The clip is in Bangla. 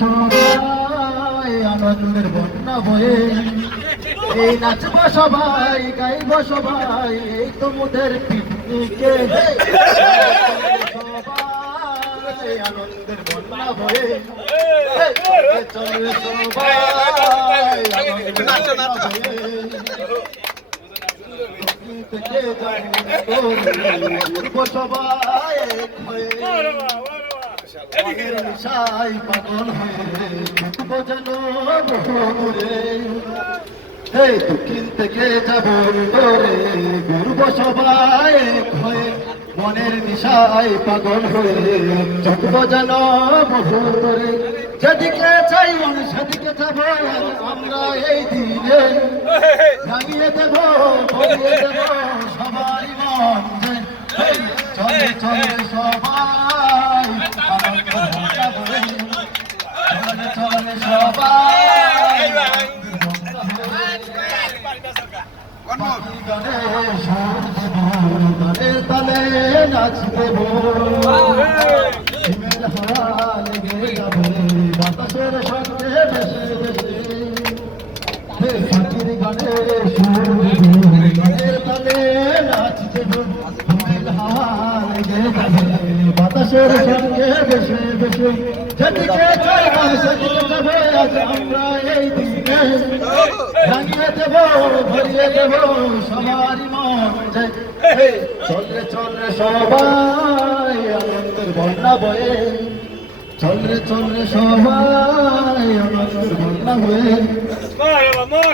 সবাই আনন্দের বন্যা বয়ে এই নাচব সবাই গাইব সবাই এই তো মোদের পিকনিকে সবাই আনন্দের বন্যা বয়ে চলে সবাই সবাই সাই পাগল হয়ে বোঝানো বহুরে এই দক্ষিণ থেকে যাব রে ঘুরব সবাই হয়ে মনের নিশাই পাগল হয়ে চোখ বোঝানো বহুরে যেদিকে চাই মন সেদিকে যাব আমরা এই দিনে ভাঙিয়ে দেব ভরিয়ে দেব সবাই মন চলে চলে সবাই চলে সবাই গানের তালে নাচ দেব হিমেল হাওয়া লেগে যাবে বাতাসের সঙ্গে ভেসে ভেসে ফাঁকির গানে সুর গানের তালে নাচ দেব হিমেল হাওয়া লেগে যাবে বাতাসের সঙ্গে ভেসে ভেসে যেদিকে চাই সেদিকে যাবে আজ আমরা এই দিনে ভাঙিয়ে দেব ভরিয়ে দেব সবারই মন চলে চলে সবাই আনন্দের বন্যা বয়ে চলে চলে সবাই আনন্দের বন্যা বয়ে